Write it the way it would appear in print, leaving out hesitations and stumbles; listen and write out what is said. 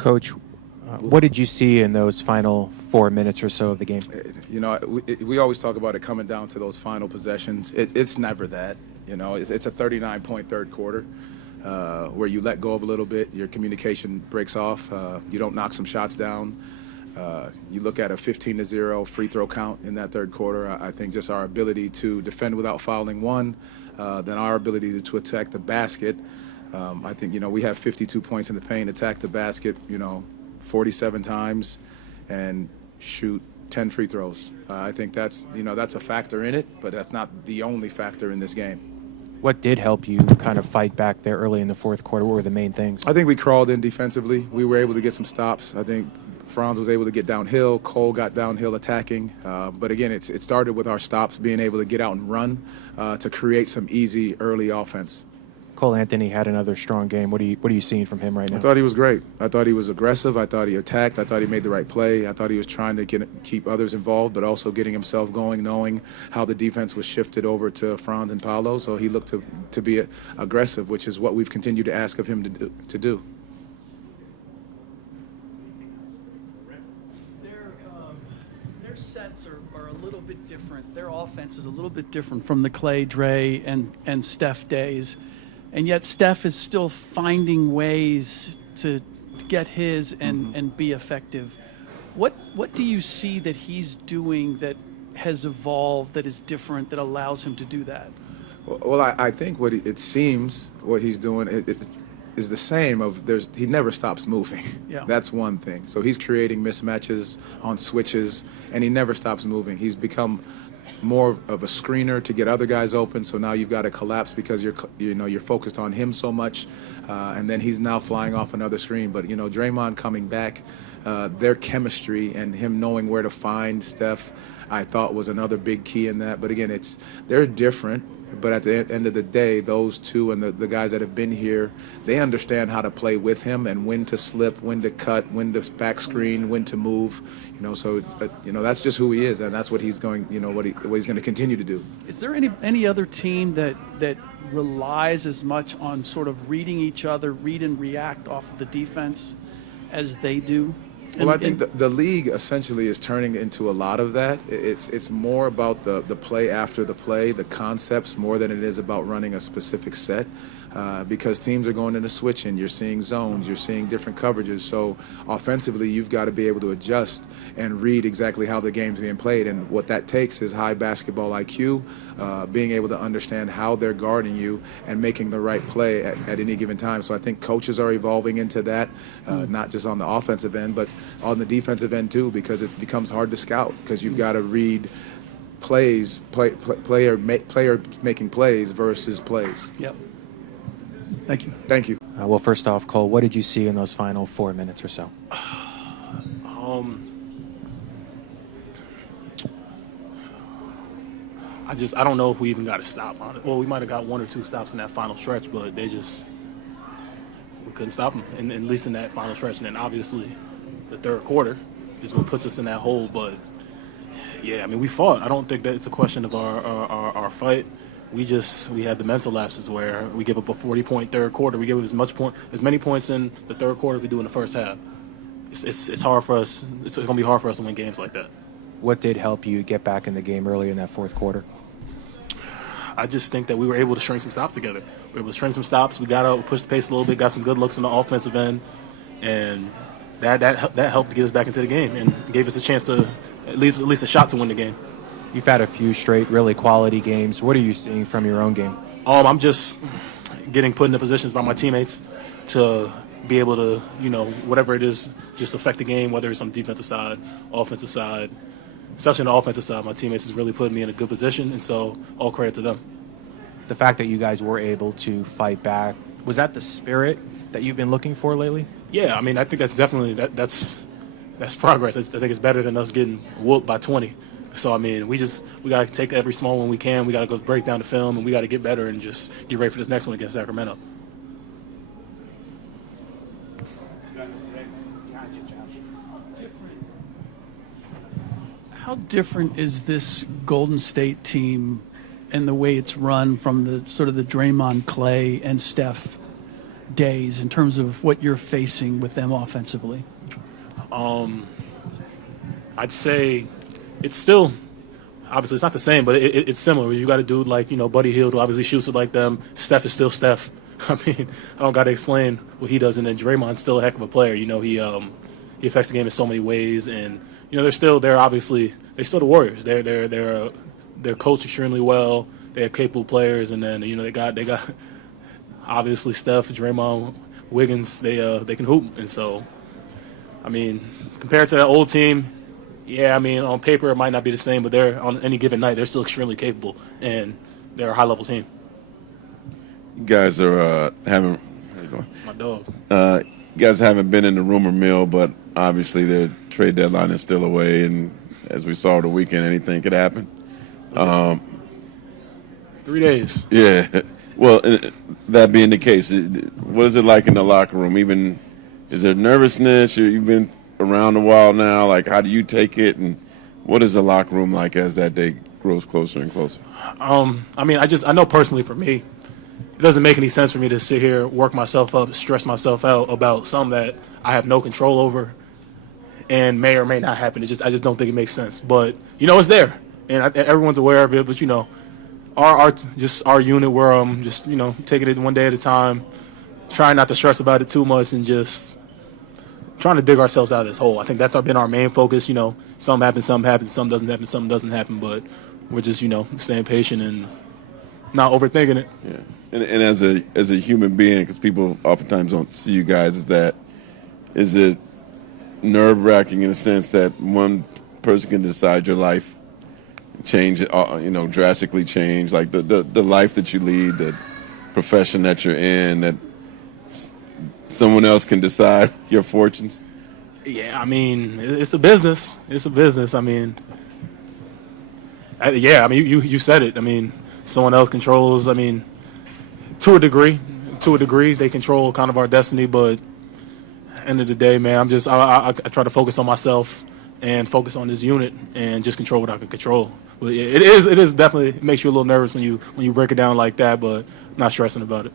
Coach, what did you see in those final 4 minutes or so of the game? You know, we always talk about it coming down to those final possessions. It's never that. You know, it's a 39-point third quarter where you let go of a little bit, your communication breaks off, you don't knock some shots down. You look at a 15-0 free throw count in that third quarter. I think just our ability to defend without fouling one, then our ability to attack the basket. I think, you know, we have 52 points in the paint, attack the basket, 47 times, and shoot 10 free throws. I think that's a factor in it, but that's not the only factor in this game. What did help you kind of fight back there early in the fourth quarter? What were the main things? I think we crawled in defensively. We were able to get some stops. I think Franz was able to get downhill. Cole got downhill attacking. But again, it started with our stops, being able to get out and run to create some easy early offense. Cole Anthony had another strong game. What are you seeing from him right now? I thought he was great. I thought he was aggressive. I thought he attacked. I thought he made the right play. I thought he was trying to keep others involved, but also getting himself going, knowing how the defense was shifted over to Franz and Paolo. So he looked to be aggressive, which is what we've continued to ask of him to do. Their sets are a little bit different. Their offense is a little bit different from the Clay, Dre, and Steph days. And yet Steph is still finding ways to get his and be effective. What do you see that he's doing that has evolved, that is different, that allows him to do that? Well, I think it seems what he's doing is the same. He never stops moving. Yeah. That's one thing. So he's creating mismatches on switches, and he never stops moving. He's become more of a screener to get other guys open. So now you've got to collapse because you're focused on him so much, and then he's now flying off another screen. But Draymond coming back, their chemistry and him knowing where to find Steph, I thought was another big key in that. But again, they're different. But at the end of the day, those two and the guys that have been here, they understand how to play with him and when to slip, when to cut, when to back screen, when to move. So that's just who he is, and that's what he's going. What he's going to continue to do. Is there any other team that relies as much on sort of reading each other, read and react off of the defense, as they do? Well, I think the league essentially is turning into a lot of that. It's more about the play after the play, the concepts, more than it is about running a specific set. Because teams are going into switching, you're seeing zones, you're seeing different coverages. So offensively, you've got to be able to adjust and read exactly how the game's being played. And what that takes is high basketball IQ, being able to understand how they're guarding you and making the right play at any given time. So I think coaches are evolving into that, not just on the offensive end, but on the defensive end too, because it becomes hard to scout because you've got to read plays, player making plays versus plays. Yep. Thank you. Thank you. Well, first off, Cole, what did you see in those final 4 minutes or so? I don't know if we even got a stop on it. Well, we might have got one or two stops in that final stretch, but we couldn't stop them, and at least in that final stretch. And then obviously the third quarter is what puts us in that hole. But yeah, I mean, we fought. I don't think that it's a question of our fight. We had the mental lapses where we give up a 40-point third quarter. We give up as many points in the third quarter as we do in the first half. It's hard for us. It's going to be hard for us to win games like that. What did help you get back in the game early in that fourth quarter? I just think that we were able to string some stops together. We were able to string some stops. We got out, pushed the pace a little bit, got some good looks on the offensive end, and that helped to get us back into the game and gave us a chance to at least a shot to win the game. You've had a few straight really quality games. What are you seeing from your own game? I'm just getting put in the positions by my teammates to be able to, whatever it is, just affect the game, whether it's on the defensive side, offensive side. Especially on the offensive side, my teammates has really put me in a good position, and so all credit to them. The fact that you guys were able to fight back, was that the spirit that you've been looking for lately? Yeah, I mean, I think that's definitely that's progress. I think it's better than us getting whooped by 20. So, I mean, we got to take every small one we can. We got to go break down the film, and we got to get better and just get ready for this next one against Sacramento. How different is this Golden State team and the way it's run from the sort of the Draymond, Clay, and Steph days in terms of what you're facing with them offensively? I'd say it's still obviously it's not the same, but it's similar. You got a dude like Buddy Hield who obviously shoots it like them. Steph is still Steph. I mean, I don't got to explain what he does, and then Draymond's still a heck of a player. He affects the game in so many ways, and they're still the Warriors. They're coached extremely well. They have capable players, and then they got obviously Steph, Draymond, Wiggins. They can hoop, and so I mean, compared to that old team, yeah, I mean on paper it might not be the same, but they're on any given night they're still extremely capable, and they're a high level team. You guys are having. How you doing? My dog. You guys haven't been in the rumor mill, but obviously their trade deadline is still away, and as we saw over the weekend, anything could happen. 3 days. Yeah. Well, that being the case, what is it like in the locker room? Even is there nervousness? You've been around a while now. Like, how do you take it, and what is the locker room like as that day grows closer and closer? I mean, I know personally for me, it doesn't make any sense for me to sit here, work myself up, stress myself out about something that I have no control over and may or may not happen. I just don't think it makes sense. But it's there, and everyone's aware of it. But our unit, we're just taking it one day at a time, trying not to stress about it too much, and just trying to dig ourselves out of this hole. I think that's been our main focus. Something happens, some doesn't happen, something doesn't happen. But we're just staying patient and not overthinking it. Yeah. And as a human being, because people oftentimes don't see you guys is it nerve-wracking in a sense that one person can decide your life, change it, drastically change, like the life that you lead, the profession that you're in, that someone else can decide your fortunes? Yeah, I mean, it's a business. It's a business. I mean, you said it. I mean, someone else controls, to a degree, they control kind of our destiny, but at the end of the day, man, I try to focus on myself and focus on this unit and just control what I can control. But it is definitely, it makes you a little nervous when you break it down like that, but I'm not stressing about it.